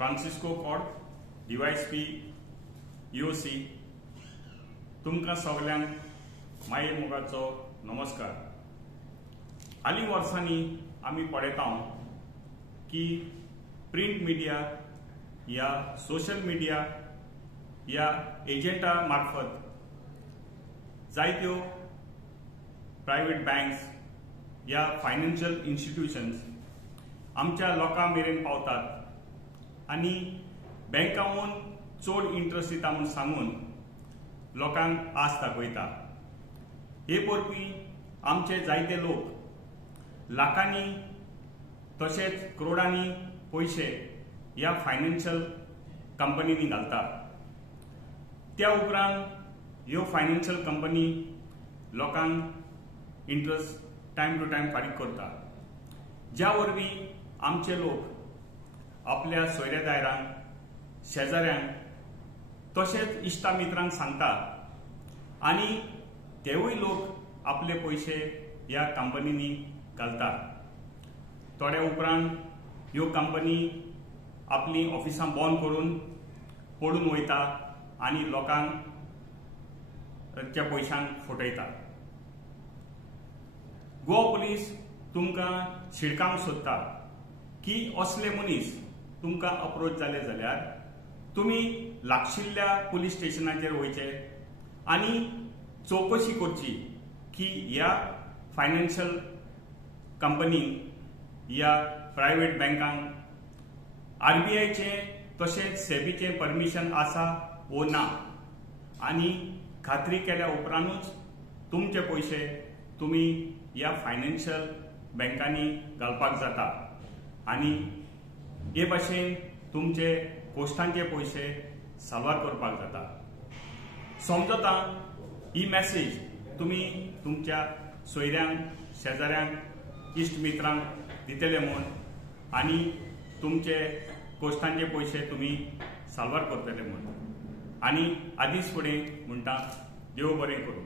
Francisco code DySP EOC तुमकां सगळ्यांक माये मोगाचो नमस्कार। हालीं वर्सांनी आमी पळयता की प्रिंट मिडिया या सोशल मिडिया या एजंटा मार्फत जायत्यो प्रायवेट बँक्स या फायनान्शियल इन्स्टिट्यूशन्स आमच्या लोकां मेरेन पावतात आनी बँकांवून चड इंट्रस्ट दिता म्हूण सांगून लोकांक आस दाखयता। हे परपी आमचे जायते लोक लाखांनी तशेंच करोडांनी पयशे ह्या फायनान्शियल कंपनींनी घालतात। त्या उपरांत ह्यो फायनान्शियल कंपनी लोकांक इंट्रस्ट टायम टू टायम फारीक करता, ज्या वरवीं आमचे लोक आपल्या सोयऱ्या दायरांक, शेजाऱ्यांक तशेंच इश्टा मित्रांक सांगतात आनी तेवूय लोक आपले पयशे ह्या कंपनींनी घालतात। थोड्या उपरांत ह्यो कंपनी आपली ऑफिसां बंद करून पडून वयता आनी लोकांक त्या पयशांक फटयतात। गोवा पुलीस तुमकां शिडकावंक सोदता की असले मनीस तुमकां अप्रोच जाले जाल्यार तुमी लागशिल्ल्या पुलीस स्टेशनाचेर वयचे आनी चवकशी करची की ह्या फायनान्शियल कंपनीक या प्रायवेट बँकांक आरबीआयचे तशेंच सेबीचे परमिशन आसा वो ना, आनी खात्री केल्या उपरांतूच तुमचे पयशे तुमी ह्या फायनान्शियल बँकांनी घालपाक जाता आनी हे भाशेन तुमचे कोश्टांचे पयशे साल्वार करपाक जाता। समजता ही मॅसेज तुमी तुमच्या सोयऱ्यांक, शेजाऱ्यांक, इश्ट मित्रांक दितले म्हूण आनी तुमचे कोश्टांचे पयशे तुमी साल्वार करतले म्हूण आनी आदींच फुडें म्हणटा देव बरें करूं।